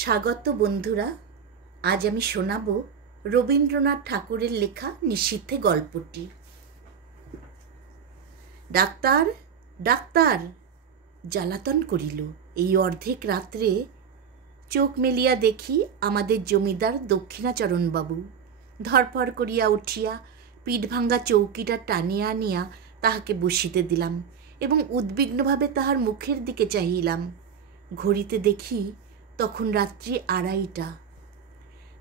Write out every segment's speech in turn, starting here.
স্বাগত বন্ধুরা। আজ আমি শোনাব রবীন্দ্রনাথ ঠাকুরের লেখা নিশীথে গল্পটি। ডাক্তার ডাক্তার জ্বালাতন করিল। এই অর্ধেক রাত্রে চোখ মেলিয়া দেখি আমাদের জমিদার দক্ষিণাচরণবাবু। ধরফর করিয়া উঠিয়া পিঠ ভাঙ্গা চৌকিটা টানিয়া আনিয়া তাহাকে বসিতে দিলাম এবং উদ্বিগ্নভাবে তাহার মুখের দিকে চাহিলাম। ঘড়িতে দেখি তখন রাত্রি 2:30।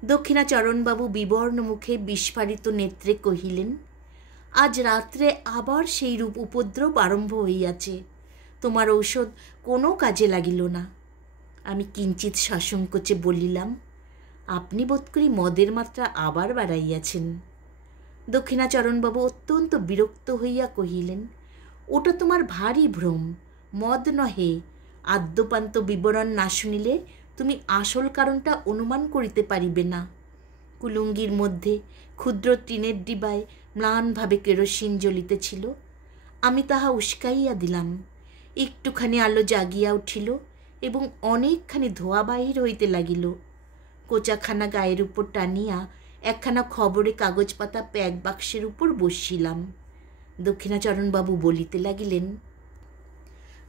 দক্ষিণাচরণবাবু বিবর্ণ মুখে বিস্ফারিত নেত্রে কহিলেন, আজ রাত্রে আবার সেই রূপ উপদ্রব আরম্ভ হইয়াছে। তোমার ঔষধ কোনো কাজে লাগিল না। আমি কিঞ্চিৎ সসংকোচে বলিলাম, আপনি বোধ করি মদের মাত্রা আবার বাড়াইয়াছেন। দক্ষিণাচরণবাবু অত্যন্ত বিরক্ত হইয়া কহিলেন, ওটা তোমার ভারী ভ্রম, মদ নহে। আদ্যপান্ত বিবরণ না শুনিলে তুমি আসল কারণটা অনুমান করিতে পারিবে না। কুলুঙ্গির মধ্যে ক্ষুদ্র টিনের ডিবায় ম্লানভাবে কেরোসিন জ্বলিতেছিল। আমি তাহা উস্কাইয়া দিলাম। একটুখানি আলো জাগিয়া উঠিল এবং অনেকখানি ধোঁয়া বাহির হইতে লাগিল। কোচাখানা গায়ের উপর টানিয়া একখানা খবরে কাগজ পাতা প্যাক বাক্সের উপর বসিলাম। দক্ষিণাচরণবাবু বলিতে লাগিলেন,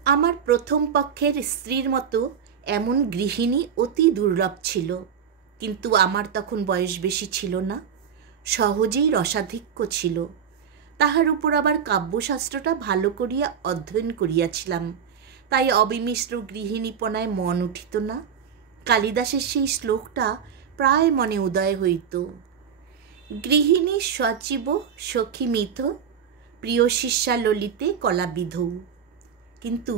আমার প্রথম পক্ষের স্ত্রীর মতো এমন গৃহিণী অতি দুর্লভ ছিল, কিন্তু আমার তখন বয়স বেশি ছিল না, সহজেই রসাধিক্য ছিল। তাহার উপর আবার কাব্যশাস্ত্রটা ভালো করিয়া অধ্যয়ন করিয়াছিলাম, তাই অবিমিশ্র গৃহিণীপনায় মন উঠিত না। কালিদাসের সেই শ্লোকটা প্রায় মনে উদয় হইত, গৃহিণী সচিব সখী মিথ প্রিয় শিষ্যা ললিতে কলাবিধৌ। কিন্তু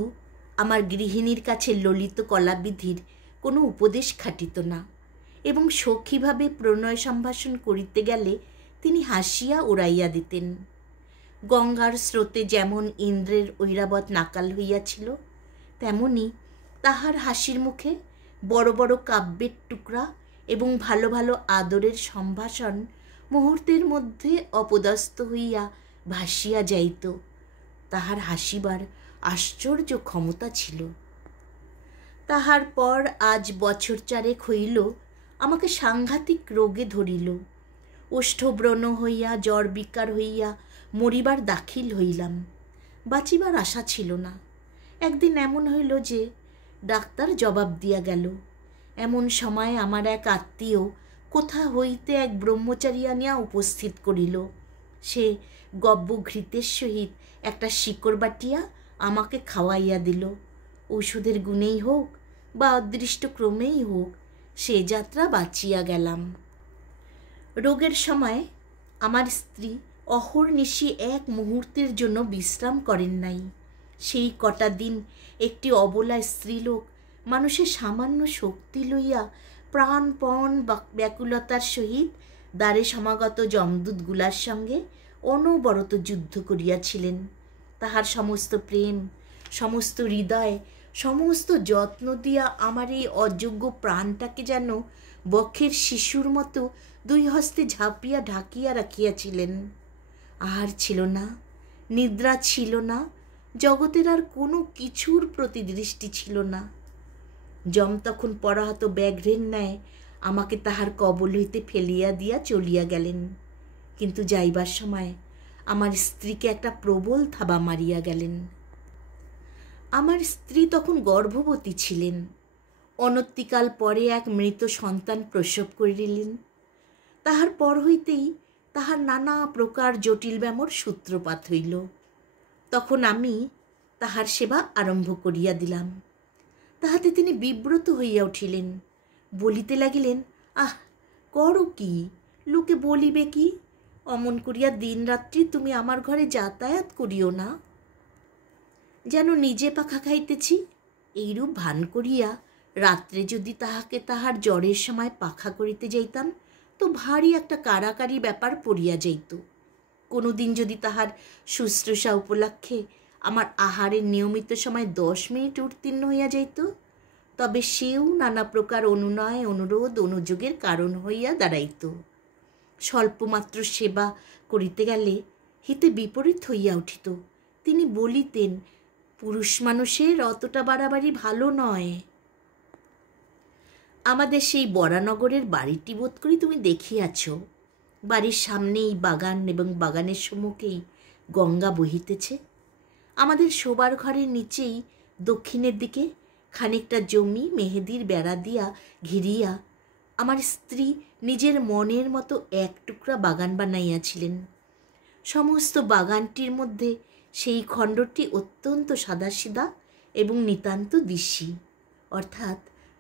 আমার গৃহিণীর কাছে ললিত কলাবিধির কোনো উপদেশ খাটিত না এবং সখীভাবে প্রণয় সম্ভাষণ করিতে গেলে তিনি হাসিয়া উড়াইয়া দিতেন। গঙ্গার স্রোতে যেমন ইন্দ্রের ঐরাবত নাকাল হইয়াছিল, তেমনি তাহার হাসির মুখে বড় বড় কাব্যের টুকরা এবং ভালো ভালো আদরের সম্ভাষণ মুহূর্তের মধ্যে অপদস্থ হইয়া ভাসিয়া যাইত। তাহার হাসিবার আশ্চর্য ক্ষমতা ছিল। তাহার পর আজ বছর 4 হইল আমাকে সাংঘাতিক রোগে ধরিল। ওষ্ঠব্রণ হইয়া জ্বর বিকার হইয়া মরিবার দাখিল হইলাম। বাঁচিবার আশা ছিল না। একদিন এমন হইল যে ডাক্তার জবাব দিয়া গেল। এমন সময় আমার এক আত্মীয় কোথা হইতে এক ব্রহ্মচারী আনিয়া উপস্থিত করিল। সে গব্যঘৃতের সহিত একটা শিকড় বাটিয়া আমাকে খাওয়াইয়া দিল। ঔষধের গুণেই হোক বা অদৃষ্ট ক্রমেই হোক, সে যাত্রা বাঁচিয়া গেলাম। রোগের সময় আমার স্ত্রী অহর্নিশি এক মুহূর্তের জন্য বিশ্রাম করেন নাই। সেই কটা দিন একটি অবলা স্ত্রীলোক মানুষের সামান্য শক্তি লইয়া প্রাণপণ ব্যাকুলতার সহিত দ্বারে সমাগত যমদূতগুলার সঙ্গে অনবরত যুদ্ধ করিয়াছিলেন। তাহার সমস্ত প্রেম, সমস্ত হৃদয়, সমস্ত যত্ন দিয়া আমার এই অযোগ্য প্রাণটাকে যেন বক্ষের শিশুর মতো 2 হস্তে ঝাঁপিয়া ঢাকিয়া রাখিয়াছিলেন। আর ছিল না, নিদ্রা ছিল না, জগতের আর কোনো কিছুর প্রতি দৃষ্টি ছিল না। যম তখন পরাহত ব্যাঘ্রের ন্যায় আমাকে তাহার কবল হইতে ফেলিয়া দিয়া চলিয়া গেলেন। কিন্তু যাইবার সময় আমার স্ত্রীকে একটা প্রবল থাবা মারিয়া গেলেন। আমার স্ত্রী তখন গর্ভবতী ছিলেন। অনতিকাল পরে এক মৃত সন্তান প্রসব করিলেন। তাহার পর হইতেই তাহার নানা প্রকার জটিল ব্যামোর সূত্রপাত হইল। তখন আমি তাহার সেবা আরম্ভ করিয়া দিলাম। তাহাতে তিনি বিব্রত হইয়া উঠিলেন। বলিতে লাগিলেন, আহ, করো কি, লোকে বলিবে কি? অমন করিয়া দিন রাত্রি তুমি আমার ঘরে যাতায়াত করিও না। যেন নিজে পাখা খাইতেছি। এইরূপ ভান করিয়া রাত্রে যদি তাহাকে তাহার জ্বরের সময় পাখা করিতে যাইতাম তো ভারী একটা কারাকারি ব্যাপার পড়িয়া যাইত। কোনো দিন যদি তাহার শুশ্রূষা উপলক্ষে আমার আহারের নিয়মিত সময় 10 মিনিট উত্তীর্ণ হইয়া যাইত, তবে সেও নানা প্রকার অনুনয় অনুরোধ অনুযোগের কারণ হইয়া দাঁড়াইত। স্বল্পমাত্র সেবা করিতে গেলে হিতে বিপরীত হইয়া উঠিত। তিনি বলিতেন, পুরুষ মানুষের অতটা বাড়াবাড়ি ভালো নয়। আমাদের সেই বরানগরের বাড়িটি বোধ করি তুমি দেখিয়াছ। বাড়ির সামনেই বাগান এবং বাগানের সম্মুখেই গঙ্গা বহিতেছে। আমাদের শোবার ঘরের নিচেই দক্ষিণের দিকে খানিকটা জমি মেহেদির বেড়া দিয়া ঘিরিয়া আমার স্ত্রী নিজের মনের মতো এক টুকরা বাগান বানাইয়াছিলেন। সমস্ত বাগানটির মধ্যে সেই খণ্ডটি অত্যন্ত সাদাসিধা এবং নিতান্ত দিশি, অর্থাৎ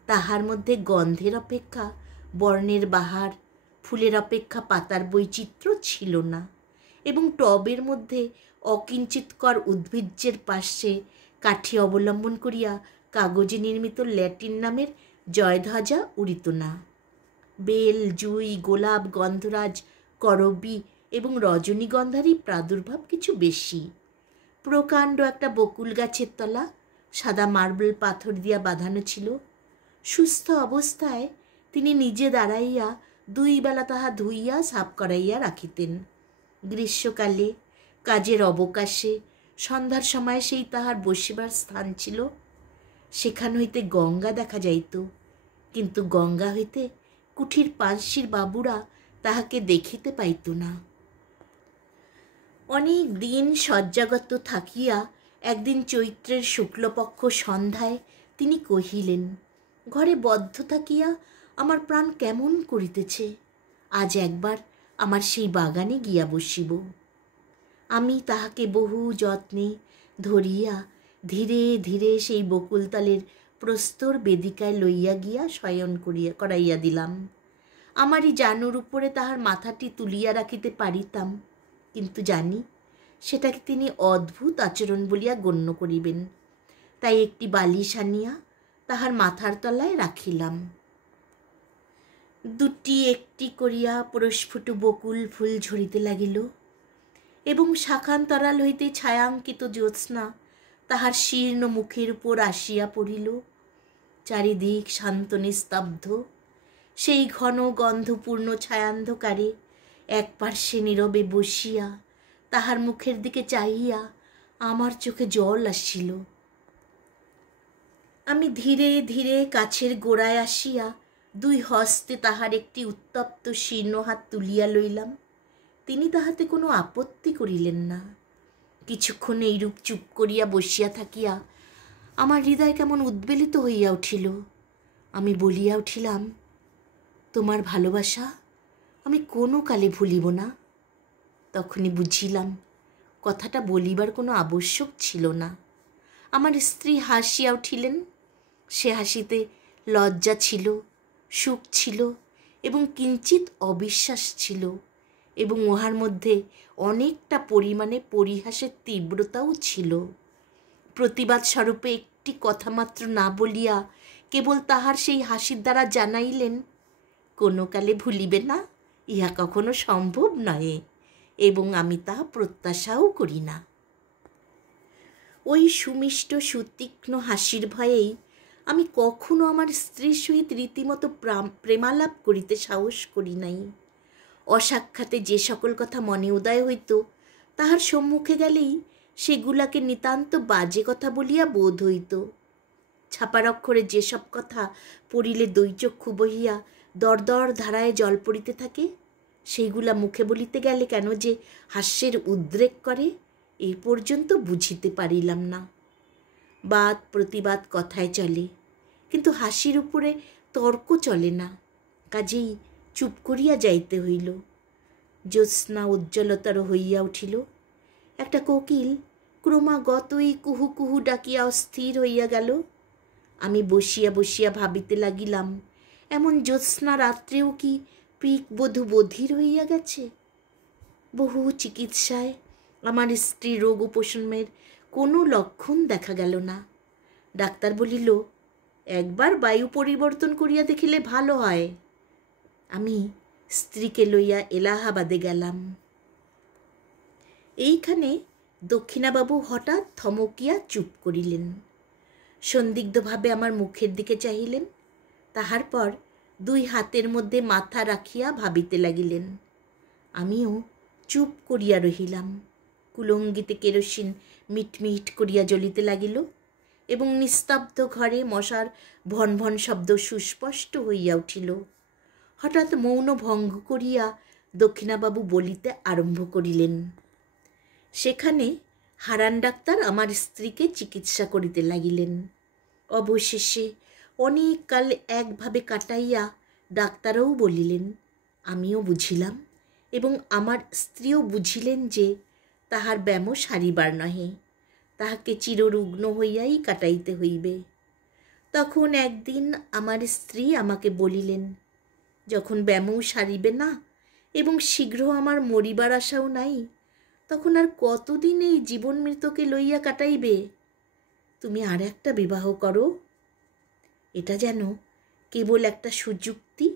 তাহার মধ্যে গন্ধের অপেক্ষা বর্ণের বাহার, ফুলের অপেক্ষা পাতার বৈচিত্র্য ছিল না, এবং টবের মধ্যে অকিঞ্চিৎকর উদ্ভিজ্জের পার্শ্বে কাঠি অবলম্বন করিয়া কাগজে নির্মিত ল্যাটিন নামের জয়ধ্বজা উড়িত না। বেল, জুই, গোলাপ, গন্ধরাজ, করবী এবং রজনীগন্ধারই প্রাদুর্ভাব কিছু বেশি। প্রকাণ্ড একটা বকুল গাছের তলা সাদা মার্বেল পাথর দিয়া বাঁধানো ছিল। সুস্থ অবস্থায় তিনি নিজে দাঁড়াইয়া 2 বেলা তাহা ধুইয়া সাফ করাইয়া রাখিতেন। গ্রীষ্মকালে কাজের অবকাশে সন্ধ্যার সময় সেই তাহার বসিবার স্থান ছিল। সেখান হইতে গঙ্গা দেখা যাইত, কিন্তু গঙ্গা হইতে কুঠির পানসির বাবুরা তাহাকে দেখিতে পাইত না। অনেক দিন শয্যাগত থাকিয়া একদিন চৈত্রের শুক্লপক্ষ সন্ধ্যায় তিনি কহিলেন, ঘরে বদ্ধ থাকিয়া আমার প্রাণ কেমন করিতেছে, আজ একবার আমার সেই বাগানে গিয়া বসিব। আমি তাহাকে বহু যত্নে ধরিয়া ধীরে ধীরে সেই বকুলতলের প্রস্তর বেদিকায় লইয়া গিয়া শয়ন করাইয়া দিলাম। আমারই জানুর উপরে তাহার মাথাটি তুলিয়া রাখিতে পারিতাম, কিন্তু জানি সেটাকে তিনি অদ্ভুত আচরণ বলিয়া গণ্য করিবেন, তাই একটি বালিশ আনিয়া তাহার মাথার তলায় রাখিলাম। 2টি একটি করিয়া পরস্ফুট বকুল ফুল ঝরিতে লাগিল, এবং শাখান্তরাল হইতে ছায়াঙ্কিত জ্যোৎস্না তাহার শীর্ণ মুখের উপর আসিয়া পড়িল। চারিদিক শান্ত নিস্তব্ধ। সেই ঘন গন্ধপূর্ণ ছায়ান্ধকারে এক পার্শ্বে নীরবে বসিয়া তাহার মুখের দিকে চাহিয়া আমার চোখে জল আসিল। আমি ধীরে ধীরে কাছের গোড়ায় আসিয়া 2 হস্তে তাহার একটি উত্তপ্ত শীর্ণ হাত তুলিয়া লইলাম। তিনি তাহাতে কোনো আপত্তি করিলেন না। কিছুক্ষণ এইরূপ চুপ করিয়া বসিয়া থাকিয়া আমার হৃদয় কেমন উদ্বেলিত হইয়া উঠিল। আমি বলিয়া উঠিলাম, তোমার ভালোবাসা আমি কোনো কালে ভুলিব না। তখনই বুঝিলাম কথাটা বলিবার কোনো আবশ্যক ছিল না। আমার স্ত্রী হাসিয়া উঠিলেন। সে হাসিতে লজ্জা ছিল, সুখ ছিল এবং কিঞ্চিত অবিশ্বাস ছিল, এবং উহার মধ্যে অনেকটা পরিমাণে পরিহাসের তীব্রতাও ছিল। প্রতিবাদ স্বরূপে একটি কথা মাত্র না বলিয়া কেবল তাহার সেই হাসির দ্বারা জানাইলেন, কোনো কালে ভুলিবে না, ইহা কখনো সম্ভব নয়, এবং আমি তাহা প্রত্যাশাও করি না। ওই সুমিষ্ট সুতীক্ষ্ণ হাসির ভয়েই আমি কখনো আমার স্ত্রীর সহিত রীতিমতো প্রেমালাপ করিতে সাহস করি নাই। অসাক্ষাতে যে সকল কথা মনে উদয় হইত, তাহার সম্মুখে গেলেই সেগুলাকে নিতান্ত বাজে কথা বলিয়া বোধ হইত। ছাপার অক্ষরে যেসব কথা পড়িলে দৈচক্ষু বহিয়া দরদর ধারায় জল পড়িতে থাকে, সেইগুলা মুখে বলিতে গেলে কেন যে হাস্যের উদ্রেক করে, এই পর্যন্ত বুঝিতে পারিলাম না। বাদ প্রতিবাদ কথায় চলে, কিন্তু হাসির উপরে তর্ক চলে না। কাজেই চুপ করিয়া যাইতে হইল। জ্যোৎস্না উজ্জ্বলতর হইয়া উঠিল। একটা কোকিল ক্রমাগতই কুহু কুহু ডাকিয়া অস্থির হইয়া গেল। আমি বসিয়া বসিয়া ভাবিতে লাগিলাম, এমন জ্যোৎস্না রাত্রেও কি পিকবধূ বধির হইয়া গেছে? বহু চিকিৎসায় আমার স্ত্রী রোগ উপশমের কোনো লক্ষণ দেখা গেল না। ডাক্তার বলিল, একবার বায়ু পরিবর্তন করিয়া দেখিলে ভালো হয়। আমি স্ত্রীকে লইয়া এলাহাবাদে গেলাম। এইখানে দক্ষিণাবাবু হঠাৎ থমকিয়া চুপ করিলেন। সন্দিগ্ধভাবে আমার মুখের দিকে চাহিলেন। তাহার পর 2 হাতের মধ্যে মাথা রাখিয়া ভাবিতে লাগিলেন। আমিও চুপ করিয়া রহিলাম। কুলঙ্গিতে কেরোসিন মিটমিট করিয়া জ্বলিতে লাগিল। এবং নিস্তব্ধ ঘরে মশার ভন ভন শব্দ সুস্পষ্ট হইয়া উঠিল। হঠাৎ মৌন ভঙ্গ করিয়া দক্ষিণাবাবু বলিতে আরম্ভ করিলেন। সেখানে হারান ডাক্তার আমার স্ত্রীকে চিকিৎসা করিতে লাগিলেন। অবশেষে অনেক কাল একভাবে কাটাইয়া ডাক্তারও বলিলেন, আমিও বুঝিলাম এবং আমার স্ত্রীও বুঝিলেন যে তাহার ব্যায়াম সারিবার নহে, তাহাকে চিররুগ্ন হইয়াই কাটাইতে হইবে। তখন একদিন আমার স্ত্রী আমাকে বলিলেন, যখন ব্যায়ামও সারিবে না এবং শীঘ্র আমার মরিবার আশাও নাই, তখন আর কতদিন এই জীবন মৃতকে লইয়া কাটাইবে? তুমি আর একটা বিবাহ করো। এটা যেন কেবল একটা সুযুক্তি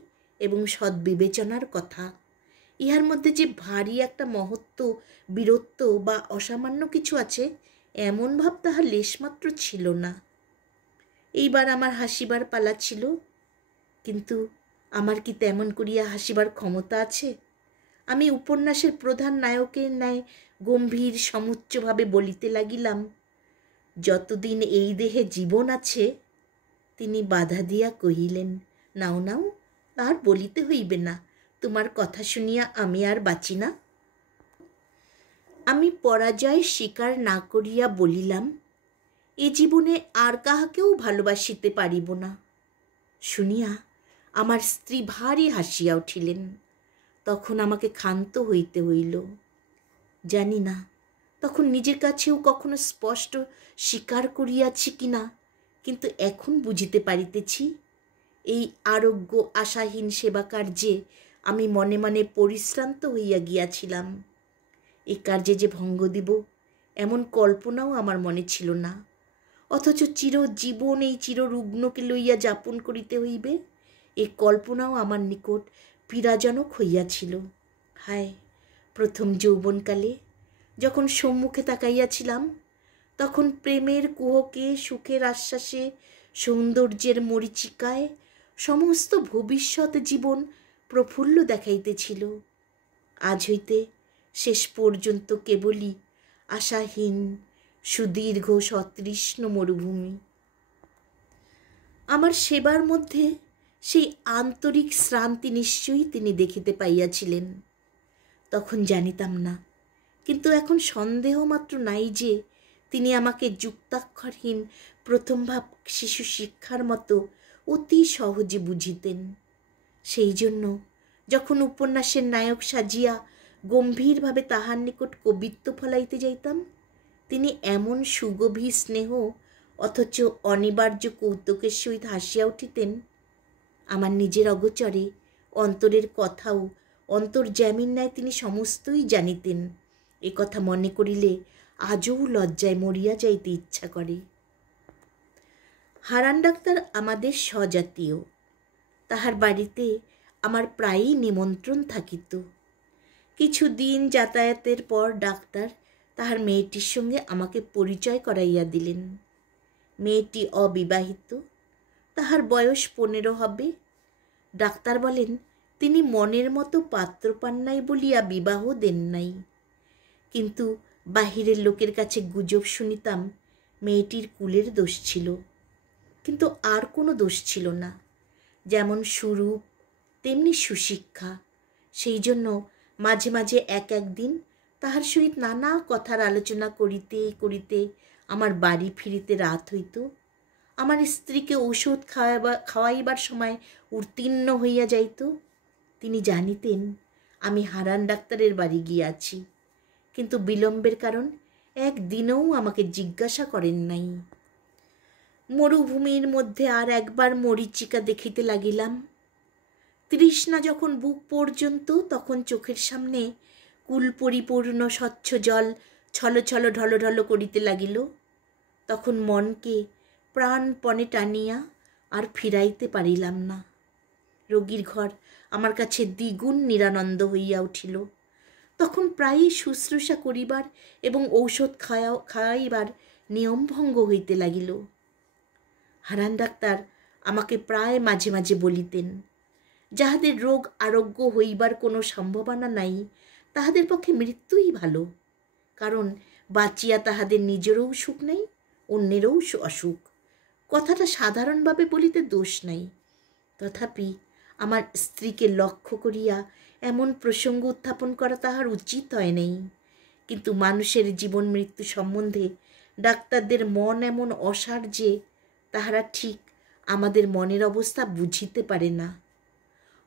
এবং সদ্বিবেচনার কথা। ইহার মধ্যে যে ভারী একটা মহত্ব, বীরত্ব বা অসামান্য কিছু আছে, এমন ভাব তাহার লেশমাত্র ছিল না। এইবার আমার হাসিবার পালা ছিল, কিন্তু আমার কি তেমন করিয়া হাসিবার ক্ষমতা আছে? আমি উপন্যাসের প্রধান নায়কের ন্যায় গম্ভীর সমুচ্চভাবে বলিতে লাগিলাম, যতদিন এই দেহে জীবন আছে। তিনি বাধা দিয়া কহিলেন, নাও নাও, আর বলিতে হইবে না, তোমার কথা শুনিয়া আমি আর বাঁচি না। আমি পরাজয় স্বীকার না করিয়া বলিলাম, এ জীবনে আর কাহাকেও ভালোবাসিতে পারিব না। শুনিয়া আমার স্ত্রী ভারী হাসিয়া উঠিলেন। তখন আমাকে ক্ষান্ত হইতে হইল। জানি না তখন নিজের কাছেও কখনো স্পষ্ট স্বীকার করিয়াছি কিনা, কিন্তু এখন বুঝিতে পারিতেছি, এই আরোগ্য আশাহীন সেবা কার্যে আমি মনে মনে পরিশ্রান্ত হইয়া গিয়াছিলাম। এই কার্যে যে ভঙ্গ দিব এমন কল্পনাও আমার মনে ছিল না, অথচ চিরজীবন এই চিররুগ্নকে লইয়া যাপন করিতে হইবে, এই কল্পনাও আমার নিকট পীড়াজনক হইয়াছিল। হায়, প্রথম যৌবনকালে যখন সম্মুখে তাকাইয়াছিলাম, তখন প্রেমের কুহকে, সুখের আশ্বাসে, সৌন্দর্যের মরীচিকায় সমস্ত ভবিষ্যৎ জীবন প্রফুল্ল দেখাইতেছিল। আজ হইতে শেষ পর্যন্ত কেবলই আশাহীন সুদীর্ঘ সতৃষ্ণ মরুভূমি। আমার সেবার মধ্যে সেই আন্তরিক শ্রান্তি নিশ্চয়ই তিনি দেখিতে পাইয়াছিলেন। তখন জানিতাম না, কিন্তু এখন সন্দেহ মাত্র নাই যে তিনি আমাকে যুক্তাক্ষরহীন প্রথম ভাব শিশু শিক্ষার মতো অতি সহজে বুঝিতেন। সেই জন্য যখন উপন্যাসের নায়ক সাজিয়া গম্ভীরভাবে তাহার নিকট কবিত্ব ফলাইতে যাইতাম, তিনি এমন সুগভীর স্নেহ অথচ অনিবার্য কৌতুকের সহিত হাসিয়া উঠিতেন। আমার নিজের অগোচরে অন্তরের কথাও অন্তর্যামীর ন্যায় তিনি সমস্তই জানিতেন। এ কথা মনে করিলে আজও লজ্জায় মরিয়া যাইতে ইচ্ছা করে। হারান ডাক্তার আমাদের স্বজাতীয়। তাহার বাড়িতে আমার প্রায়ই নিমন্ত্রণ থাকিত। কিছুদিন যাতায়াতের পর ডাক্তার তাহার মেয়েটির সঙ্গে আমাকে পরিচয় করাইয়া দিলেন। মেয়েটি অবিবাহিত, তাহার বয়স 15 হবে। ডাক্তার বলেন, তিনি মনের মতো পাত্র পান নাই বলিয়া বিবাহ দেন নাই। কিন্তু বাহিরের লোকের কাছে গুজব শুনিতাম মেয়েটির কুলের দোষ ছিল, কিন্তু আর কোনো দোষ ছিল না। যেমন সুরূপ তেমনি সুশিক্ষা। সেই জন্য মাঝে মাঝে একদিন তাহার সহিত নানা কথার আলোচনা করিতে করিতে আমার বাড়ি ফিরিতে রাত হইত। আমার স্ত্রীকে ঔষধ খাওয়াইবার সময় উত্তীর্ণ হইয়া যাইত। তিনি জানিতেন আমি হারান ডাক্তারের বাড়ি গিয়াছি, কিন্তু বিলম্বের কারণ একদিনও আমাকে জিজ্ঞাসা করেন নাই। মরুভূমির মধ্যে আর একবার মরীচিকা দেখিতে লাগিলাম। তৃষ্ণা যখন বুক পর্যন্ত, তখন চোখের সামনে কুল পরিপূর্ণ স্বচ্ছ জল ছলছল ঢলঢল করিতে লাগিল। তখন মনকে প্রাণপণে টানিয়া আর ফিরাইতে পারিলাম না। রোগীর ঘর আমার কাছে দ্বিগুণ নিরানন্দ হইয়া উঠিল। তখন প্রায়ই শুশ্রূষা করিবার এবং ঔষধ খাওয়াইবার নিয়মভঙ্গ হইতে লাগিল। হারান ডাক্তার আমাকে প্রায় মাঝে মাঝে বলিতেন, যাহাদের রোগ আরোগ্য হইবার কোনো সম্ভাবনা নাই, তাহাদের পক্ষে মৃত্যুই ভালো, কারণ বাঁচিয়া তাহাদের নিজেরও সুখ নাই, অন্যেরও অসুখ। কথাটা সাধারণভাবে বলিতে দোষ নাই, তথাপি আমার স্ত্রীকে লক্ষ্য করিয়া এমন প্রসঙ্গ উত্থাপন করা তাহার উচিত হয় নাই। কিন্তু মানুষের জীবন মৃত্যু সম্বন্ধে ডাক্তারদের মন এমন অসার যে তাহারা ঠিক আমাদের মনের অবস্থা বুঝিতে পারে না।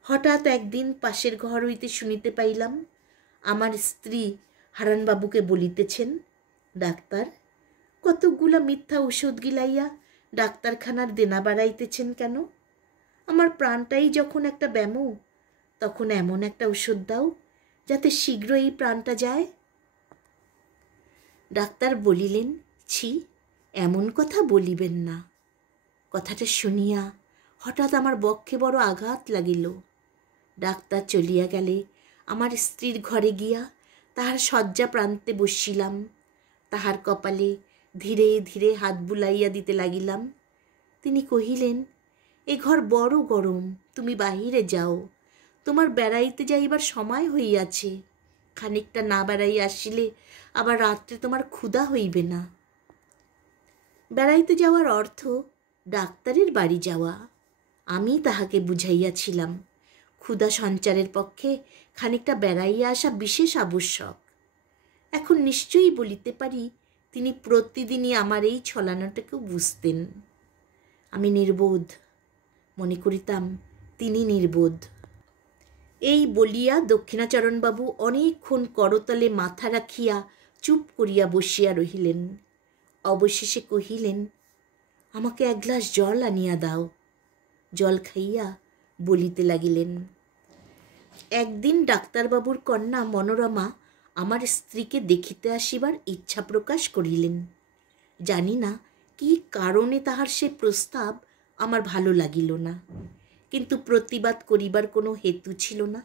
হঠাৎ একদিন পাশের ঘর হইতে শুনিতে পাইলাম আমার স্ত্রী হারানবাবুকে বলিতেছেন, ডাক্তার, কতকগুলা মিথ্যা ওষুধ গিলাইয়া ডাক্তারখানার দেনা বাড়াইতেছেন কেন? আমার প্রাণটাই যখন একটা ব্যামো, তখন এমন একটা ওষুধ দাও যাতে শীঘ্র এই প্রাণটা যায়। ডাক্তার বলিলেন, ছি, এমন কথা বলিবেন না। কথাটা শুনিয়া হঠাৎ আমার বক্ষে বড় আঘাত লাগিল। ডাক্তার চলিয়া গেলে আমার স্ত্রীর ঘরে গিয়া তাহার শয্যা প্রান্তে বসিলাম। তাহার কপালে ধীরে ধীরে হাত বুলাইয়া দিতে লাগিলাম। তিনি কহিলেন, এ ঘর বড় গরম, তুমি বাহিরে যাও, তোমার বেড়াইতে যাইবার সময় হইয়াছে। খানিকটা না বেড়াইয়া আসিলে আবার রাত্রে তোমার ক্ষুধা হইবে না। বেড়াইতে যাওয়ার অর্থ ডাক্তারের বাড়ি যাওয়া। আমি তাহাকে বুঝাইয়াছিলাম ক্ষুধা সঞ্চারের পক্ষে খানিকটা বেড়াইয়া আসা বিশেষ আবশ্যক। এখন নিশ্চয়ই বলিতে পারি তিনি প্রতিদিনই আমার এই ছলনাটাকেও বুঝতেন। আমি নির্বোধ, মনে করিতাম তিনি নির্বোধ। এই বলিয়া দক্ষিণাচরণবাবু অনেকক্ষণ করতলে মাথা রাখিয়া চুপ করিয়া বসিয়া রহিলেন। অবশেষে কহিলেন, আমাকে এক গ্লাস জল আনিয়া দাও। জল খাইয়া বলিতে লাগিলেন, একদিন ডাক্তারবাবুর কন্যা মনোরমা আমার স্ত্রীকে দেখিতে আসিবার ইচ্ছা প্রকাশ করিলেন। জানি না কি কারণে তাহার সে প্রস্তাব আমার ভালো লাগিল না, কিন্তু প্রতিবাদ করিবার কোনো হেতু ছিল না।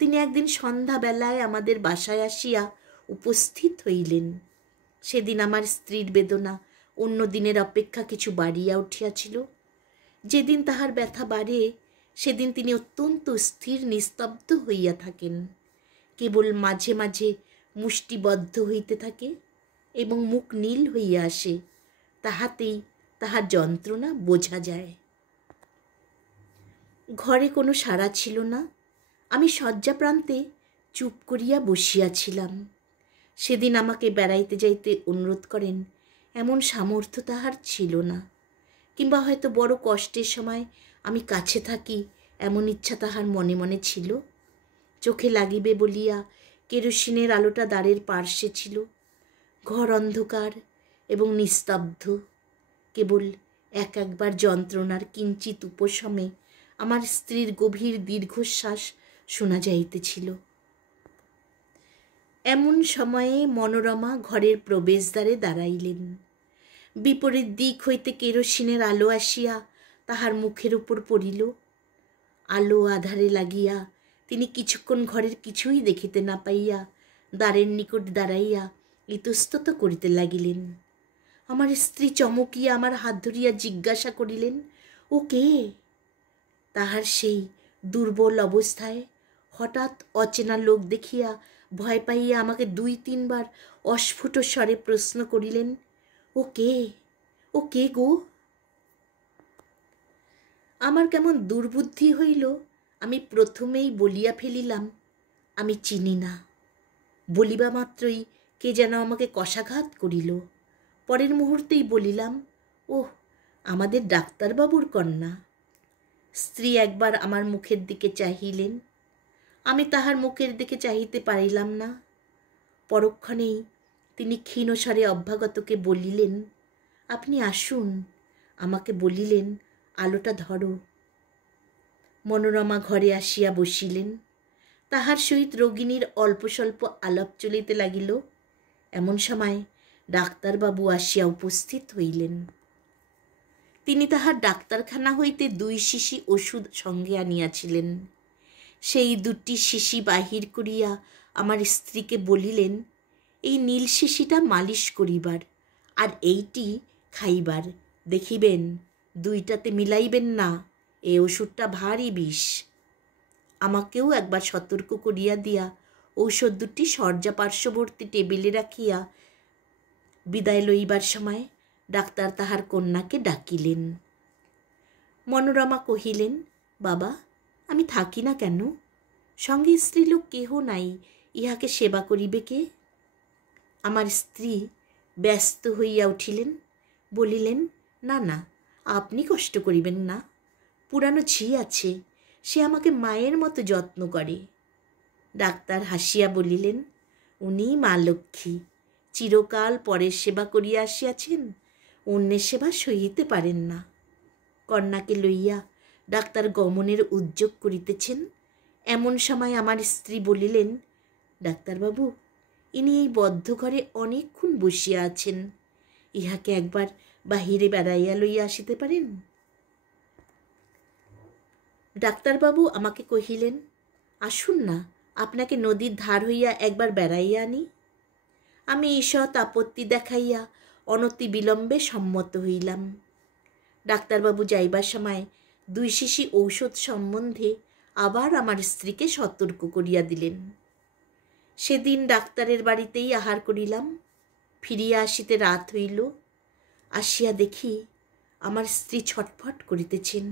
তিনি একদিন সন্ধ্যাবেলায় আমাদের বাসায় আসিয়া উপস্থিত হইলেন। সেদিন আমার স্ত্রীর বেদনা অন্য দিনের অপেক্ষা কিছু বাড়িয়া উঠিয়াছিল। যেদিন তাহার ব্যথা বাড়ে সেদিন তিনি অত্যন্ত স্থির নিস্তব্ধ হইয়া থাকেন। কেবল মাঝে মাঝে মুষ্টিবদ্ধ হইতে থাকে এবং মুখ নীল হইয়া আসে, তাহাতেই তাহার যন্ত্রণা বোঝা যায়। ঘরে কোনো সাড়া ছিল না। আমি শয্যা প্রান্তে চুপ করিয়া বসিয়াছিলাম। সেদিন আমাকে বেড়াইতে যাইতে অনুরোধ করেন এমন সামর্থ্য তাহার ছিল না, কিংবা হয়তো বড় কষ্টের সময় আমি কাছে থাকি এমন ইচ্ছা তাহার মনে মনে ছিল। চোখে লাগিবে বলিয়া কেরোসিনের আলোটা দ্বারের পার্শ্বে ছিল। ঘর অন্ধকার এবং নিস্তব্ধ। কেবল একবার যন্ত্রণার কিঞ্চিত উপশমে আমার স্ত্রীর গভীর দীর্ঘশ্বাস শোনা যাইতেছিল। এমন সময়ে মনোরমা ঘরের প্রবেশদ্বারে দাঁড়াইলেন। বিপরীত দিক হইতে কেরোসিনের আলো আসিয়া তাহার মুখের উপর পড়িল। আলো আধারে লাগিয়া তিনি কিছুক্ষণ ঘরের কিছুই দেখিতে না পাইয়া দ্বারের নিকট দাঁড়াইয়া ইতস্তত করিতে লাগিলেন। আমার স্ত্রী চমকিয়া আমার হাত ধরিয়া জিজ্ঞাসা করিলেন, ও কে? তাহার সেই দুর্বল অবস্থায় হঠাৎ অচেনা লোক দেখিয়া ভয় পাইয়া আমাকে 2-3 বার অস্ফুট স্বরে প্রশ্ন করিলেন, ও কে? ও কে গো? আমার কেমন দুর্বুদ্ধি হইল, আমি প্রথমেই বলিয়া ফেলিলাম, আমি চিনি না। বলিবা মাত্রই কে যেন আমাকে কষাঘাত করিল। পরের মুহূর্তেই বলিলাম, ওহ, আমাদের ডাক্তারবাবুর কন্যা। স্ত্রী একবার আমার মুখের দিকে চাহিলেন। আমি তাহার মুখের দিকে চাহিতে পারিলাম না। পরক্ষণেই তিনি ক্ষীণস্বরে অভ্যাগতকে বলিলেন, আপনি আসুন। আমাকে বলিলেন, আলোটা ধরো। মনোরমা ঘরে আসিয়া বসিলেন। তাহার সহিত রোগিণীর অল্প স্বল্প আলাপ চলিতে লাগিল। এমন সময় ডাক্তারবাবু আসিয়া উপস্থিত হইলেন। তিনি তাহার ডাক্তারখানা হইতে 2 শিশি ওষুধ সঙ্গে আনিয়াছিলেন। সেই 2টি শিশি বাহির করিয়া আমার স্ত্রীকে বলিলেন, এই নীল শিশিটা মালিশ করিবার, আর এইটি খাইবার। দেখিবেন 2টাতে মিলাইবেন না, এ ওষুধটা ভারী বিষ। আমাকেও একবার সতর্ক করিয়া দিয়া ঔষধ 2টি শয্যা পার্শ্ববর্তী টেবিলে রাখিয়া বিদায় লইবার সময় ডাক্তার তাহার কন্যাকে ডাকিলেন। মনোরমা কহিলেন, বাবা, আমি থাকি না কেন? সঙ্গে স্ত্রীলোক কেহ নাই, ইহাকে সেবা করিবে কে? আমার স্ত্রী ব্যস্ত হইয়া উঠিলেন, বলিলেন, না না, আপনি কষ্ট করিবেন না। পুরানো ঝি আছে, সে আমাকে মায়ের মতো যত্ন করে। ডাক্তার হাসিয়া বলিলেন, উনি মা লক্ষ্মী, চিরকাল পরের সেবা করিয়া আসিয়াছেন, অন্যের সেবা সহিতে পারেন না। কন্যাকে লইয়া ডাক্তার গমনের উদ্যোগ করিতেছেন, এমন সময় আমার স্ত্রী বলিলেন, ডাক্তারবাবু, ইনি এই বদ্ধ ঘরে অনেকক্ষণ বসিয়া আছেন, ইহাকে একবার বাহিরে বেড়াইয়া লইয়া আসিতে পারেন? ডাক্তারবাবু আমাকে কহিলেন, আসুন না, আপনাকে নদীর ধার হইয়া একবার বেড়াইয়া আনি। আমি ঈষৎ আপত্তি দেখাইয়া অনতি বিলম্বে সম্মত হইলাম। ডাক্তারবাবু যাইবার সময় 2 শিশি ঔষধ সম্বন্ধে আবার আমার স্ত্রীকে সতর্ক করিয়া দিলেন। সেদিন ডাক্তারের বাড়িতেই আহার করিলাম। ফিরিয়া আসিতে রাত হইল। আসিয়া দেখি আমার স্ত্রী ছটফট করিতেছেন।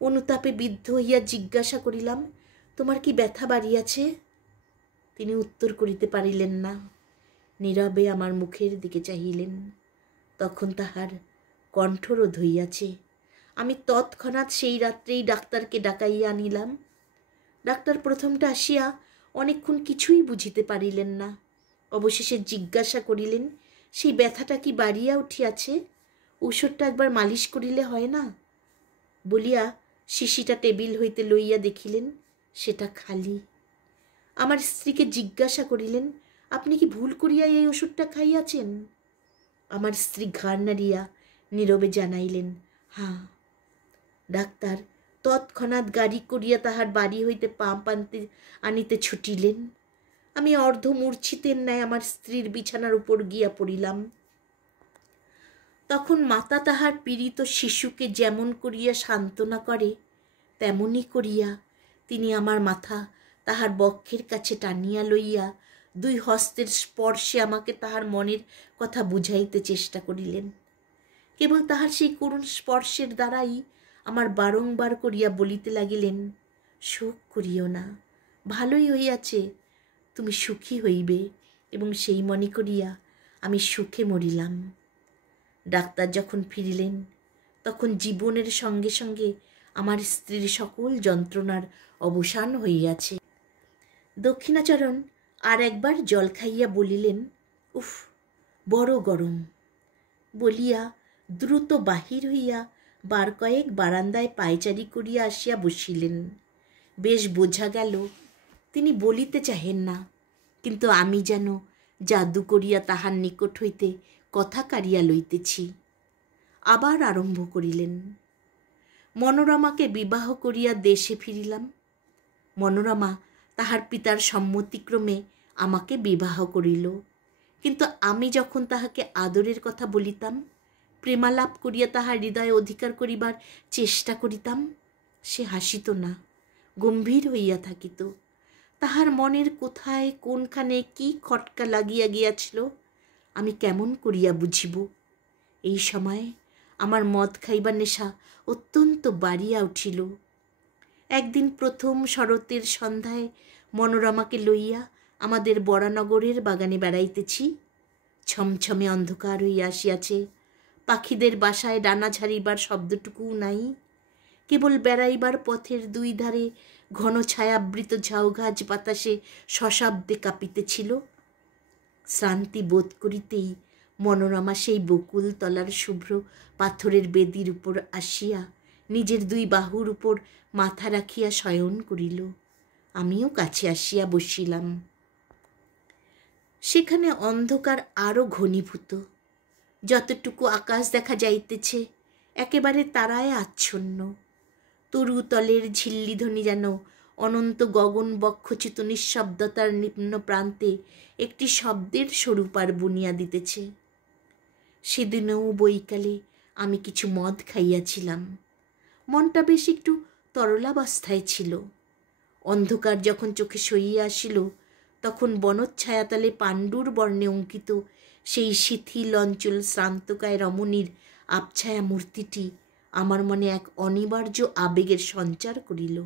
অনুতাপে বিদ্ধ হইয়া জিজ্ঞাসা করিলাম, তোমার কি ব্যথা বাড়িয়াছে? তিনি উত্তর করিতে পারিলেন না, নীরবে আমার মুখের দিকে চাহিলেন। তখন তাহার কণ্ঠরোধ হইয়াছে। আমি তৎক্ষণাৎ সেই রাত্রেই ডাক্তারকে ডাকাইয়া আনিলাম। ডাক্তার প্রথমটা আসিয়া অনেকক্ষণ কিছুই বুঝিতে পারিলেন না। অবশেষে জিজ্ঞাসা করিলেন, সেই ব্যথাটা কি বাড়িয়া উঠিয়াছে? ঔষধটা একবার মালিশ করিলে হয় না? বলিয়া শিশিটা টেবিল হইতে লইয়া দেখিলেন সেটা খালি। আমার স্ত্রীকে জিজ্ঞাসা করিলেন, আপনি কি ভুল করিয়া এই ওষুধটা খাইয়াছেন? আমার স্ত্রী ঘাড় নাড়িয়া নীরবে জানাইলেন, হাঁ। ডাক্তার তৎক্ষণাৎ গাড়ি করিয়া তাহার বাড়ি হইতে পাম্প আনিতে ছুটিলেন। আমি অর্ধমূর্ছিতের ন্যায় আমার স্ত্রীর বিছানার উপর গিয়া পড়িলাম। তখন মাতা তাহার পীড়িত শিশুকে যেমন করিয়া সান্ত্বনা করে, তেমনি করিয়া তিনি আমার মাথা তাহার বক্ষের কাছে টানিয়া লইয়া 2 হস্তের স্পর্শে আমাকে তাহার মনের কথা বুঝাইতে চেষ্টা করিলেন। কেবল তাহার সেই করুণ স্পর্শের দ্বারাই আমার বারংবার করিয়া বলিতে লাগিলেন, শোক করিও না, ভালোই হইয়াছে, তুমি সুখী হইবে। এবং সেই মনে করিয়া আমি সুখে মরিলাম। ডাক্তার যখন ফিরিলেন, তখন জীবনের সঙ্গে সঙ্গে আমার স্ত্রীর সকল যন্ত্রণার অবসান হইয়াছে। দক্ষিণাচরণ আর একবার জল খাইয়া বলিলেন, উফ, বড় গরম। বলিয়া দ্রুত বাহির হইয়া 12 কয়েক বারান্দায় পায়চারি করিয়া আসিয়া বসিলেন। বেশ বোঝা গেল তিনি বলিতে চাহেন না, কিন্তু আমি যেন জাদু করিয়া তাহার নিকট হইতে কথা কাড়িয়া লইতেছি। আবার আরম্ভ করিলেন, মনোরমাকে বিবাহ করিয়া দেশে ফিরিলাম। মনোরমা তাহার পিতার সম্মতিক্রমে আমাকে বিবাহ করিল। কিন্তু আমি যখন তাহাকে আদরের কথা বলিতাম, প্রেমালাপ করিয়া তাহার হৃদয়ে অধিকার করিবার চেষ্টা করিতাম, সে হাসিত না, গম্ভীর হইয়া থাকিত। তাহার মনের কোথায় কোনখানে কি খটকা লাগিয়া গিয়াছিল আমি কেমন করিয়া বুঝিব? এই সময় আমার মদ খাইবার নেশা অত্যন্ত বাড়িয়া উঠিল। একদিন প্রথম শরতের সন্ধ্যায় মনোরমাকে লইয়া আমাদের বরানগরের বাগানে বেড়াইতেছি। ছমছমে অন্ধকার হইয়া আসিয়াছে, পাখিদের বাসায় ডানা ঝাড়িবার শব্দটুকুও নাই। কেবল বেড়াইবার পথের 2 ধারে ঘন ছায়াবৃত ঝাউগাছ বাতাসে সশব্দে কাঁপিতেছিল। শ্রান্তি বোধ করিতেই মনোরমা সেই বকুল তলার শুভ্র পাথরের বেদির উপর আসিয়া নিজের 2 বাহুর উপর মাথা রাখিয়া শয়ন করিল। আমিও কাছে আসিয়া বসিলাম। সেখানে অন্ধকার আরও ঘনীভূত। যতটুকু আকাশ দেখা যাইতেছে একেবারে তারায় আচ্ছন্ন। তরুতলের ঝিল্লিধ্বনি যেন অনন্ত গগন বক্ষচ্যুত নিঃশব্দতার নিম্ন প্রান্তে একটি শব্দের স্বরূপার বুনিয়া দিতেছে। সেদিনও বৈকালে আমি কিছু মদ খাইয়াছিলাম। মনটা বেশ একটু তরলাবস্থায় ছিল। অন্ধকার যখন চোখে সইয়া আসিল, তখন বনচ্ছায়াতলে পাণ্ডুর বর্ণে অঙ্কিত সেই শিথিল অঞ্চল শ্রান্তকায় রমণীর আবছায়া মূর্তিটি আমার মনে এক অনিবার্য আবেগের সঞ্চার করিল।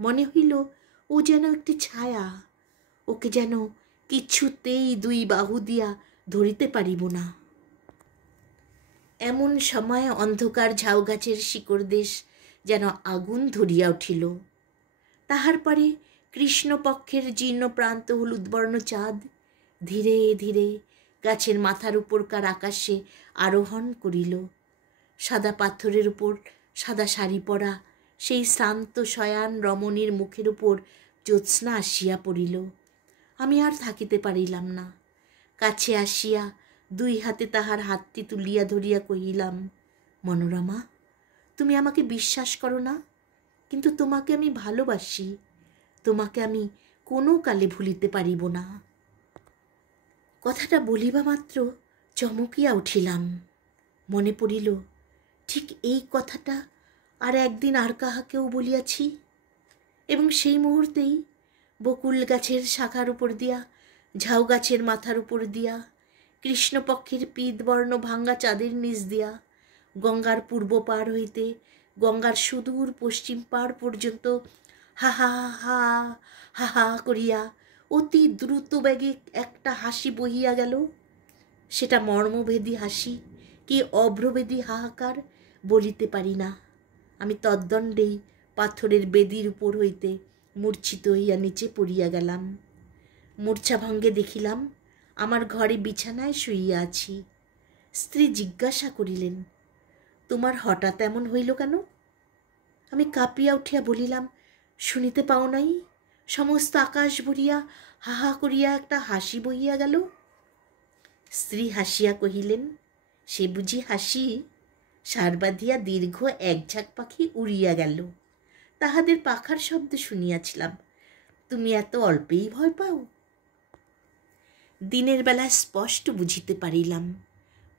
মনে হইল ও যেন একটি ছায়া, ওকে যেন কিছুতেই দুই বাহু দিয়া ধরিতে পারিব না। এমন সময় অন্ধকার ঝাউগাছের শিকড়দেশ যেন আগুন ধরিয়া উঠিল। তাহার পরে কৃষ্ণপক্ষের জীর্ণ প্রান্ত হলুদবর্ণ চাঁদ ধীরে ধীরে গাছের মাথার উপরকার আকাশে আরোহণ করিল। সাদা পাথরের উপর সাদা শাড়ি পরা সেই শ্রান্ত শয়ান রমণীর মুখের উপর জ্যোৎস্না আসিয়া পড়িল। আমি আর থাকিতে পারিলাম না। কাছে আসিয়া দুই হাতে তাহার হাতটি তুলিয়া ধরিয়া কহিলাম, মনোরমা, তুমি আমাকে বিশ্বাস করো না, কিন্তু তোমাকে আমি ভালোবাসি। তোমাকে আমি কোনো কালে ভুলিতে পারিব না। কথাটা বলিবা মাত্র চমকিয়া উঠিলাম। মনে পড়িল ঠিক এই কথাটা আর একদিন আর কাহাকেও বলিয়াছি, এবং সেই মুহূর্তেই বকুল গাছের শাখার উপর দিয়া, ঝাউ গাছের মাথার উপর দিয়া, কৃষ্ণপক্ষের পীতবর্ণ ভাঙ্গা চাঁদের নিচ দিয়া, গঙ্গার পূর্ব পার হইতে গঙ্গার সুদূর পশ্চিম পার পর্যন্ত হা হা হা হা হা করিয়া অতি দ্রুত বেগে একটা হাসি বহিয়া গেল। সেটা মর্মভেদী হাসি কি অভ্রভেদী হাহাকার বলিতে পারি না। আমি তদ্দণ্ডেই পাথরের বেদির উপর হইতে মূর্ছিত হইয়া নিচে পড়িয়া গেলাম। মূর্ছাভঙ্গে দেখিলাম আমার ঘরে বিছানায় শুইয়া আছি। স্ত্রী জিজ্ঞাসা করিলেন, তোমার হঠাৎ এমন হইল কেন? আমি কাঁপিয়া উঠিয়া বলিলাম, শুনিতে পাও নাই? সমস্ত আকাশ ভরিয়া হাহা করিয়া একটা হাসি বহিয়া গেল। স্ত্রী হাসিয়া কহিলেন, সে বুঝি হাসি? সার বাঁধিয়া দীর্ঘ এক ঝাঁক পাখি উড়িয়া গেল, তাহাদের পাখার শব্দ শুনিয়াছিলাম। তুমি এত অল্পেই ভয় পাও? দিনের বেলা স্পষ্ট বুঝিতে পারিলাম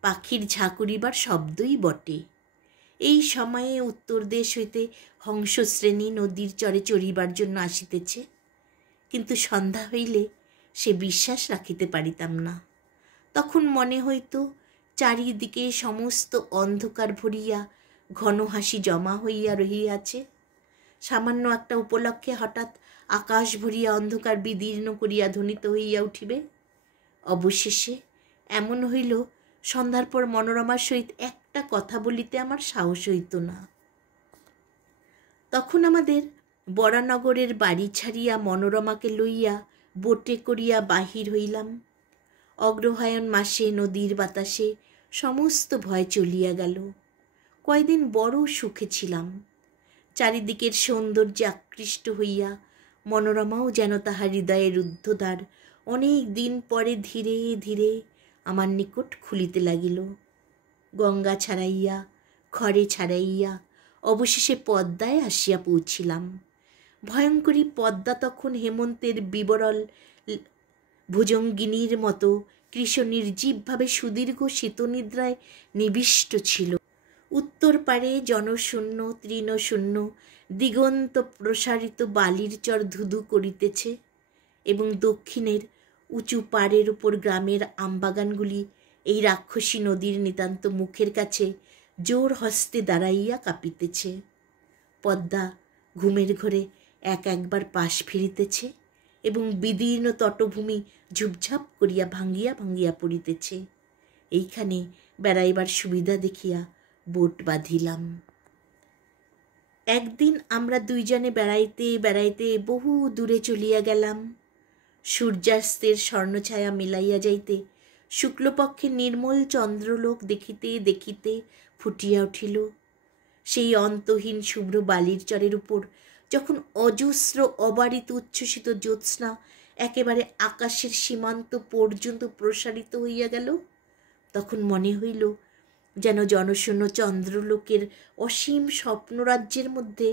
পাখির ঝাঁকুরিবার শব্দই বটে। এই সময়ে উত্তর দেশ হইতে হংসশ্রেণী নদীর চরে চরিবার জন্য আসিতেছে, কিন্তু সন্ধ্যা হইলে সে বিশ্বাস রাখিতে পারিতাম না। তখন মনে হইত চারিদিকে সমস্ত অন্ধকার ভরিয়া ঘন হাসি জমা হইয়া রহিয়াছে। সামান্য একটা উপলক্ষে হঠাৎ আকাশ ভরিয়া অন্ধকার বিদীর্ণ করিয়া ধ্বনিত হইয়া উঠিবে। অবশেষে এমন হইল, সন্ধ্যার পর মনোরমার সহিত একটা কথা বলিতে আমার সাহস হইত না। তখন আমাদের বরানগরের বাড়ি ছাড়িয়া মনোরমাকে লইয়া বোটে করিয়া বাহির হইলাম। অগ্রহায়ণ মাসে নদীর বাতাসে সমস্ত ভয় চলিয়া গেল। কয়দিন বড় সুখে ছিলাম। চারিদিকের সৌন্দর্যে আকৃষ্ট হইয়া মনোরমাও যেন তাহার হৃদয়ের রুদ্ধদ্বার অনেক দিন পরে ধীরে ধীরে আমার নিকট খুলিতে লাগিল। গঙ্গা ছাড়াইয়া, খড়ে ছাড়াইয়া অবশেষে পদ্মায় আসিয়া পৌঁছিলাম। ভয়ঙ্করী পদ্মা তখন হেমন্তের বিবরল ভুজঙ্গিনীর মতো কৃশ নির্জীবভাবে সুদীর্ঘ শীতনিদ্রায় নিবিষ্ট ছিল। উত্তর পারে জনশূন্য তৃণশূন্য দিগন্ত প্রসারিত বালির চর ধুধু করিতেছে, এবং দক্ষিণের উঁচু পাড়ের উপর গ্রামের আমবাগানগুলি এই রাক্ষসী নদীর নিতান্ত মুখের কাছে জোর হস্তে দাঁড়াইয়া কাঁপিতেছে। পদ্মা ঘুমের ঘরে একবার পাশ ফিরিতেছে, এবং বিদীর্ণ তটভূমি ঝুপঝাপ করিয়া ভাঙ্গিয়া ভাঙ্গিয়া পড়িতেছে। এইখানে বেড়াইবার সুবিধা দেখিয়া বোট বাঁধিলাম। একদিন আমরা দুইজনে বেড়াইতে বেড়াইতে বহু দূরে চলিয়া গেলাম। সূর্যাস্তের স্বর্ণছায়া মিলাইয়া যাইতে শুক্লপক্ষে নির্মল চন্দ্রলোক দেখিতে দেখিতে ফুটিয়া উঠিল। সেই অন্তহীন শুভ্র বালির চরের উপর যখন অজস্র অবারিত উচ্ছ্বসিত জ্যোৎস্না একেবারে আকাশের সীমান্ত পর্যন্ত প্রসারিত হইয়া গেল, তখন মনে হইল যেন জনশূন্য চন্দ্রলোকের অসীম স্বপ্নরাজ্যের মধ্যে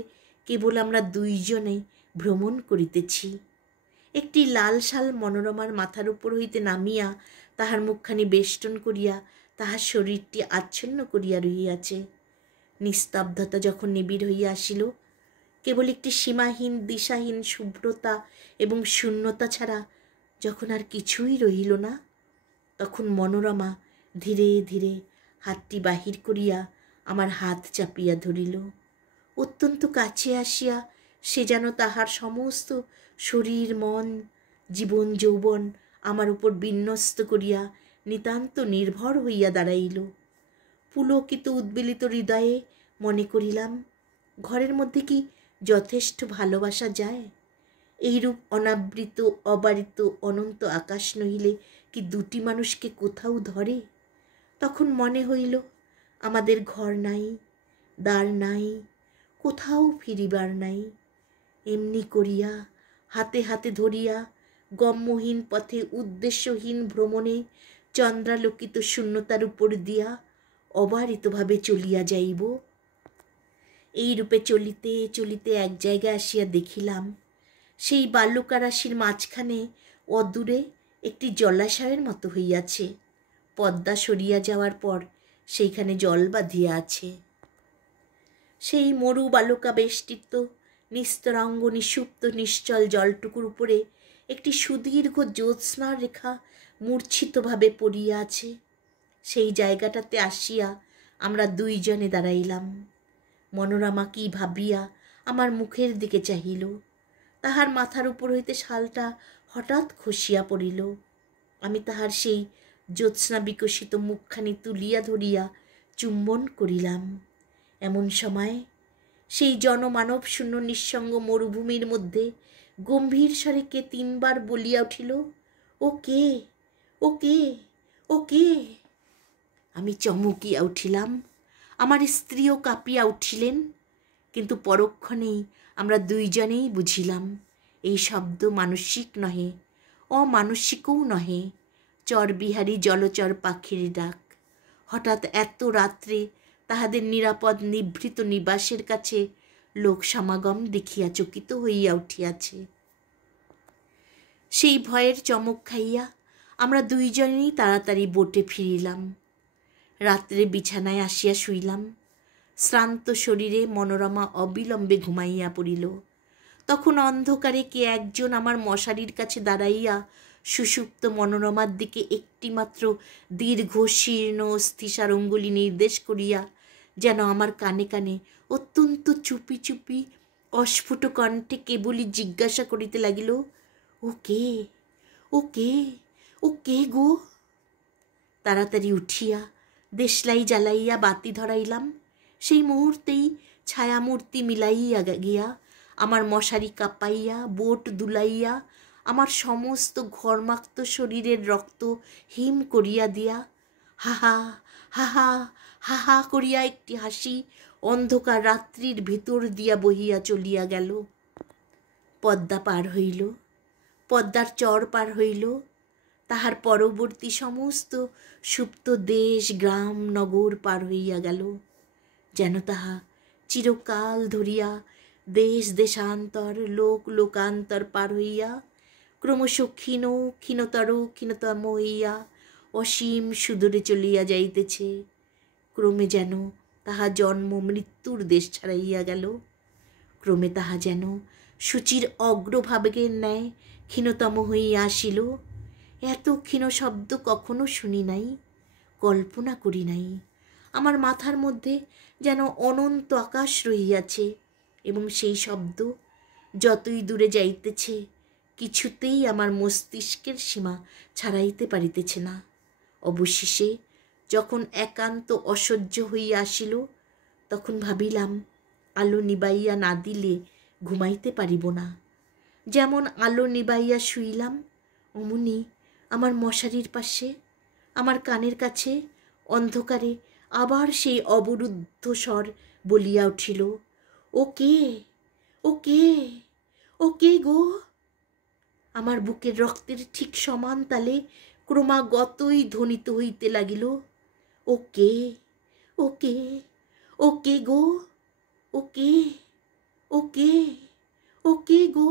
কেবল আমরা দুইজনে ভ্রমণ করিতেছি। একটি লাল শাল মনোরমার মাথার উপর হইতে নামিয়া তাহার মুখখানি বেষ্টন করিয়া তাহার শরীরটি আচ্ছন্ন করিয়া রহিয়াছে। নিস্তব্ধতা যখন নিবিড় হইয়া আসিল, কেবল একটি সীমাহীন দিশাহীন শুভ্রতা এবং শূন্যতা ছাড়া যখন আর কিছুই রহিল না, তখন মনোরমা ধীরে ধীরে হাতটি বাহির করিয়া আমার হাত চাপিয়া ধরিল। অত্যন্ত কাছে আসিয়া সে যেন তাহার সমস্ত শরীর মন জীবন যৌবন আমার উপর বিন্যস্ত করিয়া নিতান্ত নির্ভর হইয়া দাঁড়াইল। পুলকিত উদ্বেলিত হৃদয়ে মনে করিলাম, ঘরের মধ্যে কি যথেষ্ট ভালোবাসা যায়? এইরূপ অনাবৃত অবারিত অনন্ত আকাশ নহিলে কি দুটি মানুষকে কোথাও ধরে? তখন মনে হইল, আমাদের ঘর নাই, দ্বার নাই, কোথাও ফিরিবার নাই। এমনি করিয়া হাতে হাতে ধরিয়া গম্যহীন পথে উদ্দেশ্যহীন ভ্রমণে চন্দ্রালোকিত শূন্যতার উপর দিয়া অবারিতভাবে চলিয়া যাইব। এই রূপে চলিতে চলিতে এক জায়গায় আসিয়া দেখিলাম, সেই বালুকারাশির মাঝখানে অদূরে একটি জলাশয়ের মতো হইয়াছে। পদ্মা সরিয়া যাওয়ার পর সেইখানে জল বাঁধিয়া আছে। সেই মরু বালুকা বেষ্টিত নিস্তরাঙ্গ নিষুপ্ত নিশ্চল জলটুকুর উপরে একটি সুদীর্ঘ জ্যোৎস্নার রেখা মূর্ছিতভাবে পড়িয়া আছে। সেই জায়গাটাতে আসিয়া আমরা দুইজনে দাঁড়াইলাম। মনোরমা কি ভাবিয়া আমার মুখের দিকে চাহিল। তাহার মাথার উপর হইতে শালটা হঠাৎ খসিয়া পড়িল। আমি তাহার সেই জ্যোৎস্না বিকশিত মুখখানি তুলিয়া ধরিয়া চুম্বন করিলাম। এমন সময় সেই জনমানব শূন্য নিঃসঙ্গ মরুভূমির মধ্যে গম্ভীর স্বরে কে তিনবার বলিয়া উঠিল, ও কে, ও কে, ও কে? আমি চমকিয়া উঠিলাম, আমার স্ত্রীও কাঁপিয়া উঠিলেন। কিন্তু পরক্ষণেই আমরা দুইজনেই বুঝিলাম, এই শব্দ মানসিক নহে, অমানসিকও নহে, চরবিহারী জলচর পাখির ডাক। হঠাৎ এত রাত্রে তাহাদের নিরাপদ নিভৃত নিবাসের কাছে লোক সমাগম দেখিয়া চকিত হইয়া উঠিয়াছে। সেই ভয়ের চমক খাইয়া আমরা দুইজনেই তাড়াতাড়ি বোটে ফিরিলাম। রাত্রে বিছানায় আসিয়া শুইলাম। শ্রান্ত শরীরে মনোরমা অবিলম্বে ঘুমাইয়া পড়িল। তখন অন্ধকারে কে একজন আমার মশারির কাছে দাঁড়াইয়া সুষুপ্ত মনোরমার দিকে একটিমাত্র দীর্ঘ শীর্ণ স্থিসার অঙ্গুলি নির্দেশ করিয়া যেন আমার কানে কানে অত্যন্ত চুপি চুপি অস্ফুট কণ্ঠে কেবলই জিজ্ঞাসা করিতে লাগিল, ও কে, ও কে, ও কে গো? তাড়াতাড়ি উঠিয়া দেশলাই জ্বালাইয়া বাতি ধরাইলাম। সেই মুহূর্তেই ছায়ামূর্তি মিলাইয়া গিয়া আমার মশারি কাঁপাইয়া বোট দুলাইয়া আমার সমস্ত ঘর্মাক্ত শরীরের রক্ত হিম করিয়া দিয়া হাহা হাহা হাহা করিয়া একটি হাসি অন্ধকার রাত্রির ভিতর দিয়া বহিয়া চলিয়া গেল। পদ্মা পার হইল, পদ্মার চর পার হইল। তাহার পরবর্তী সমস্ত সুপ্ত দেশ গ্রাম নগর পার হইয়া গেল। যেন তাহা চিরকাল ধরিয়া দেশ দেশান্তর লোক লোকান্তর পার হইয়া ক্রমশ ক্ষীণ ক্ষীণতর ক্ষীণতম হইয়া অসীম সুদূরে চলিয়া যাইতেছে। ক্রমে যেন তাহা জন্ম মৃত্যুর দেশ ছাড়াইয়া গেল। ক্রমে তাহা যেন সূচির অগ্রভাবের ন্যায় ক্ষীণতম হইয়া আসিল। এত ক্ষীণ শব্দ কখনো শুনি নাই, কল্পনা করি নাই। আমার মাথার মধ্যে যেন অনন্ত আকাশ রহিয়াছে এবং সেই শব্দ যতই দূরে যাইতেছে কিছুতেই আমার মস্তিষ্কের সীমা ছাড়াইতে পারিতেছে না। অবশেষে যখন একান্ত অসহ্য হইয়া আসিল তখন ভাবিলাম, আলো নিবাইয়া না দিলে ঘুমাইতে পারিব না। যেমন আলো নিবাইয়া শুইলাম অমনি আমার মশারির পাশে আমার কানের কাছে অন্ধকারে আবার সেই অবরুদ্ধ স্বর বলিয়া উঠিল, ও কে, ও কে, ও কে গো? আমার বুকের রক্তের ঠিক সমান তালে ক্রমাগতই ধ্বনিত হইতে লাগিল, ও কে, ও কে, ও কে গো, ও কে, ও কে, ও কে গো?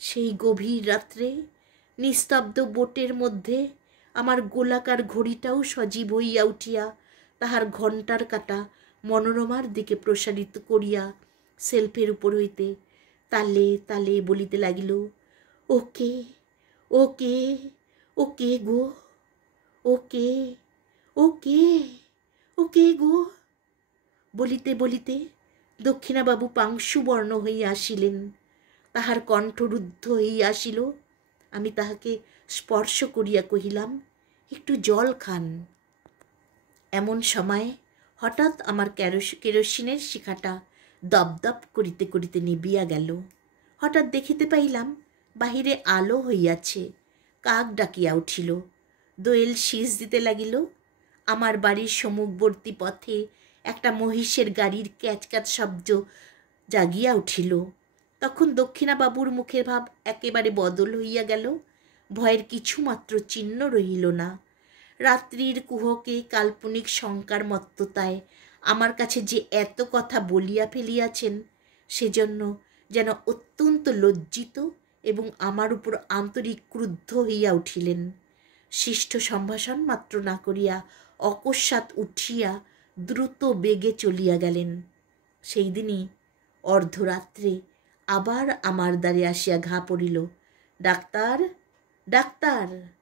সেই গভীর রাত্রে নিস্তব্ধ বোটের মধ্যে আমার গোলাকার ঘড়িটাও সজীব হইয়া উঠিয়া তাহার ঘণ্টার কাঁটা মনোরমার দিকে প্রসারিত করিয়া সেলফের উপর হইতে তালে তালে বলিতে লাগিল, ও কে, ও কে, ও কে গো? ওকে, ওকে, ওকে গো বলিতে বলিতে দক্ষিণাবাবু পাংশুবর্ণ হইয়া আসিলেন। তাহার কণ্ঠ রুদ্ধ হইয়া আসিল। আমি তাহাকে স্পর্শ করিয়া কহিলাম, একটু জল খান। এমন সময় হঠাৎ আমার কেরোসিনের শিখাটা দপদপ করিতে করিতে নিবিয়া গেল। হঠাৎ দেখিতে পাইলাম বাহিরে আলো হইয়াছে। কাক ডাকিয়া উঠিল, দোয়েল শীষ দিতে লাগিল। আমার বাড়ির সম্মুখবর্তী পথে একটা মহিষের গাড়ির ক্যাচক্যাচ শব্দ জাগিয়া উঠিল। তখন দক্ষিণাবাবুর মুখের ভাব একেবারে বদল হইয়া গেল। ভয়ের কিছুমাত্র চিহ্ন রহিল না। রাত্রির কুহকে কাল্পনিক শঙ্কার মত্ততায় আমার কাছে যে এত কথা বলিয়া ফেলিয়াছেন, সেজন্য যেন অত্যন্ত লজ্জিত এবং আমার উপর আন্তরিক ক্রুদ্ধ হইয়া উঠিলেন। শিষ্ট সম্ভাষণ মাত্র না করিয়া অকস্মাৎ উঠিয়া দ্রুত বেগে চলিয়া গেলেন। সেই দিনই অর্ধরাত্রে আবার আমার দ্বারে আসিয়া ঘা পড়িল, ডাক্তার, ডাক্তার।